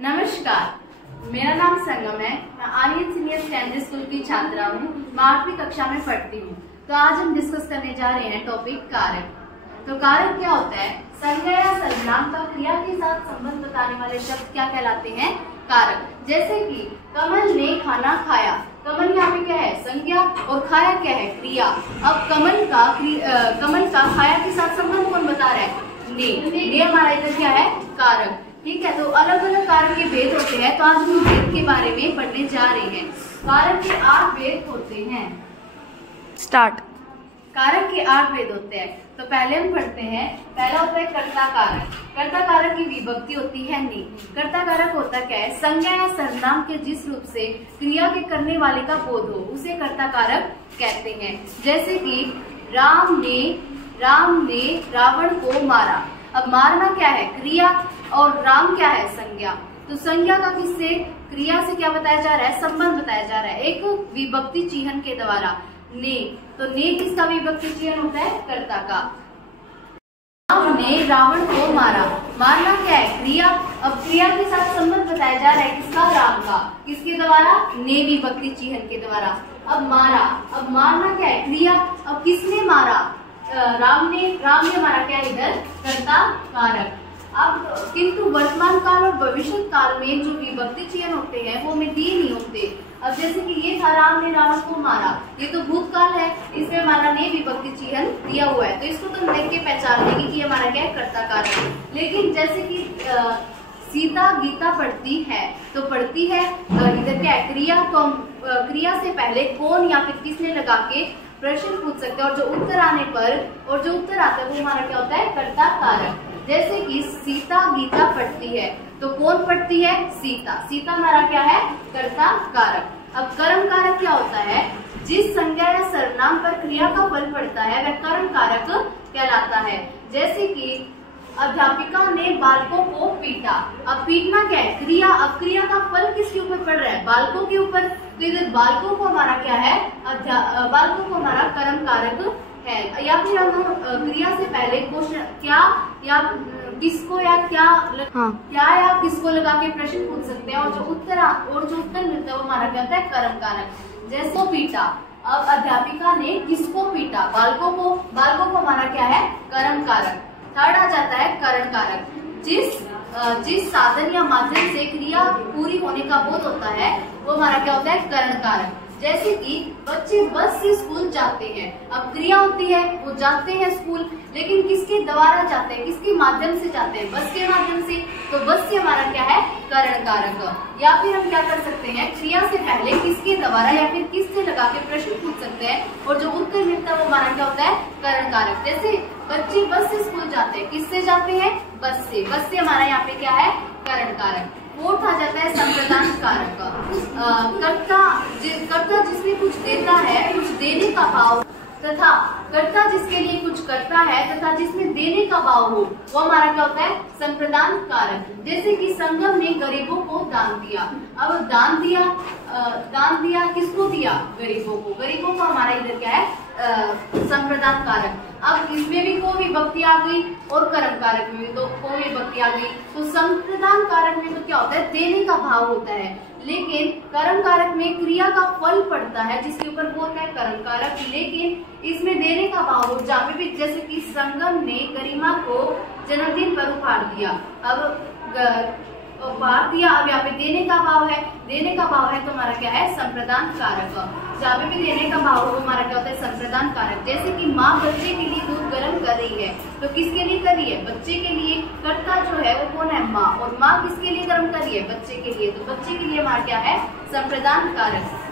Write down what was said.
नमस्कार, मेरा नाम संगम है। मैं आर्यन सीनियर सेकेंडरी स्कूल की छात्रा हूँ। मैं 8वीं कक्षा में पढ़ती हूँ। तो आज हम डिस्कस करने जा रहे हैं टॉपिक कारक। तो कारक क्या होता है? संज्ञा या सर्वनाम का क्रिया के साथ संबंध बताने वाले शब्द क्या कहलाते हैं? कारक। जैसे कि कमल ने खाना खाया। कमल यहाँ पे क्या है? संज्ञा, और खाया क्या है? क्रिया। अब कमल का खाया के साथ संबंध कौन बता रहा है? ने। ये हमारा इधर क्या है? कारक। ठीक है, तो अलग अलग कारक के भेद होते हैं। तो आज हम भेद के बारे में पढ़ने जा रहे हैं। कारक के 8 भेद होते हैं। स्टार्ट। कारक के 8 भेद होते हैं। तो पहले हम पढ़ते हैं। पहला होता है कर्ता कारक। कर्ता कारक की विभक्ति होती है ने। कर्ता कारक होता क्या है? संज्ञा या सर्वनाम के जिस रूप से क्रिया के करने वाले का बोध हो उसे कर्ता कारक कहते हैं। जैसे कि राम ने रावण को मारा। अब मारना क्या है? क्रिया, और राम क्या है? संज्ञा। तो संज्ञा का किससे, क्रिया से क्या बताया जा रहा है? संबंध बताया जा रहा है एक विभक्ति चिह्न के द्वारा, ने। तो ने किसका विभक्ति चिह्न होता है? कर्ता का। राम ने रावण को मारा। मारना क्या है? क्रिया। अब क्रिया के साथ संबंध बताया जा रहा है किसका? राम का। किसके द्वारा? ने विभक्ति चिह्न के द्वारा। अब मारा, अब मारना क्या है? क्रिया। अब किसने मारा? राम ने मारा। क्या इधर? कर्ता कारक। अब किंतु वर्तमान काल और भविष्य काल में जो विभक्ति चिह्न होते हैं वो हमें दिए नहीं होते। अब जैसे कि ये था राम ने रावण को मारा, ये तो भूतकाल है, इसमें हमारा ने विभक्ति चिह्न दिया हुआ है। तो इसको तो देख के पहचान लेंगे कि हमारा क्या है? कर्ता कारक। लेकिन जैसे कि सीता गीता पढ़ती है, तो पढ़ती है इधर क्या है? क्रिया। तो क्रिया से पहले कौन या फिर किसने लगा के प्रश्न पूछ सकते हैं, और जो उत्तर आने पर और जो उत्तर आता है वो हमारा क्या होता है? कर्ता कारक। जैसे कि सीता गीता पढ़ती है, तो कौन पढ़ती है? सीता। सीता हमारा क्या है? कर्ता कारक। अब कर्म कारक क्या होता है? जिस संज्ञा या सर्वनाम पर क्रिया का फल पड़ता है वह कर्म कारक कहलाता है। जैसे कि अध्यापिका ने बालकों को पीटा। अब पीटना क्या है? क्रिया। अब क्रिया का फल किसके ऊपर पड़ रहा है? बालकों के ऊपर। तो इधर बालकों को हमारा क्या है? बालकों को हमारा कर्म कारक है। या फिर हम क्रिया से पहले क्वेश्चन क्या या किसको या क्या या किसको लगा के प्रश्न पूछ सकते हैं, और जो उत्तर मिलता है वो हमारा क्या होता है? कर्म कारक। जैसे पीटा। अब अध्यापिका ने किसको पीटा? बालकों को। बालकों को हमारा क्या है? कर्म कारक। थर्ड आ जाता है करण कारक। जिस साधन या माध्यम से क्रिया पूरी होने का बोध होता है वो हमारा क्या होता है? करण कारक। जैसे कि बच्चे बस से स्कूल जाते हैं। अब क्रिया होती है, वो जाते हैं स्कूल, लेकिन किसके द्वारा जाते हैं? किसके माध्यम से जाते हैं? बस के माध्यम से। तो बस से हमारा क्या है? करण कारक। या फिर हम क्या कर सकते हैं? क्रिया से पहले किसके द्वारा या फिर किससे लगा के प्रश्न पूछ सकते हैं, और जो उत्तर मिलता है वो हमारा क्या होता है? करण कारक। जैसे बच्चे बस से स्कूल जाते हैं, किससे जाते हैं? बस से। बस से हमारा यहाँ पे क्या है? करण कारक। फोर्थ आ जाता है संप्रदान कारक। कर्ता जिसमें कुछ देता है, कुछ देने का भाव, तथा कर्ता जिसके लिए कुछ करता है तथा जिसमें देने का भाव हो वो हमारा क्या होता है? संप्रदान कारक। जैसे कि संगम ने गरीबों को दान दिया। अब दान दिया किसको दिया? गरीबों को। गरीबों को हमारा इधर क्या है? संप्रदान कारक। अब इसमें भी को विभक्ति आ गई और कर्म कारक में भी तो को विभक्ति आ गई। तो संप्रदान कारक में तो क्या होता है? देने का भाव होता है, लेकिन कर्म कारक में क्रिया का फल पड़ता है जिसके ऊपर वो होता है कर्म कारक, लेकिन इसमें देने का भाव हो। जहाँ पे भी जैसे कि संगम ने गरिमा को जन्मदिन पर उपहार दिया। अब उपहार दिया, अब यहाँ पे देने का भाव है। देने का भाव है तो हमारा क्या है? संप्रदान कारक। जहाँ पे भी देने का भाव हो हमारा क्या होता है? संप्रदान कारक। जैसे कि माँ बच्चे के लिए दूध गर्म कर रही है, तो किसके लिए कर रही है? बच्चे के लिए। कर्ता जो है वो कौन है? माँ। और माँ किसके लिए गर्म कर रही है? बच्चे के लिए। तो बच्चे के लिए हमारा क्या है? संप्रदान कारक।